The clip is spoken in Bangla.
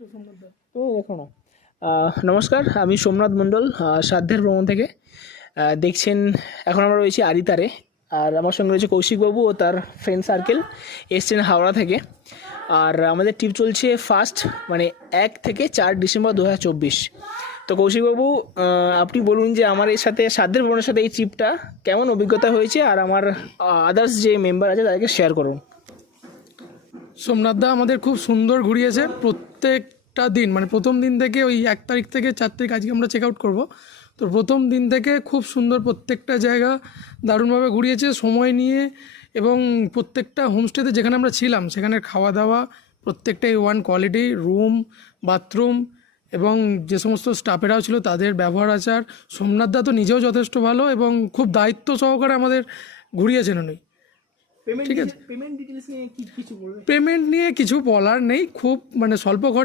ও দেখো না। নমস্কার, আমি সোমনাথ মণ্ডল, সাধ্যের ভ্রমণ থেকে। দেখছেন এখন আমরা রয়েছি আরিতারে, আর আমার সঙ্গে রয়েছে কৌশিকবাবু ও তার ফ্রেন্ড সার্কেল, এসছেন হাওড়া থেকে। আর আমাদের ট্রিপ চলছে ফার্স্ট, মানে 1 থেকে 4 ডিসেম্বর 2024। তো কৌশিকবাবু, আপনি বলুন যে আমার এর সাথে সাধ্যের ভ্রমণের সাথে এই ট্রিপটা কেমন অভিজ্ঞতা হয়েছে, আর আমার আদার্স যে মেম্বার আছে তাদেরকে শেয়ার করুন। সোমনাথদা আমাদের খুব সুন্দর ঘুরিয়েছে প্রত্যেকটা দিন, মানে প্রথম দিন থেকে ওই 1 তারিখ থেকে 4 তারিখ আজকে আমরা চেক আউট করবো। তো প্রথম দিন থেকে খুব সুন্দর প্রত্যেকটা জায়গা দারুণভাবে ঘুরিয়েছে সময় নিয়ে, এবং প্রত্যেকটা হোমস্টেতে যেখানে আমরা ছিলাম সেখানে খাওয়া দাওয়া প্রত্যেকটাই ওয়ান কোয়ালিটি, রুম, বাথরুম এবং যে সমস্ত স্টাফেরাও ছিল তাদের ব্যবহার আচার। সোমনাথদা তো নিজেও যথেষ্ট ভালো এবং খুব দায়িত্ব সহকারে আমাদের ঘুরিয়েছেন উনি। ঠিক আছে, পেমেন্ট ডিটেলস নিয়ে কিছু বলবেন? পেমেন্ট নিয়ে কিছু বলার নেই, খুব মানে স্বল্প খরচ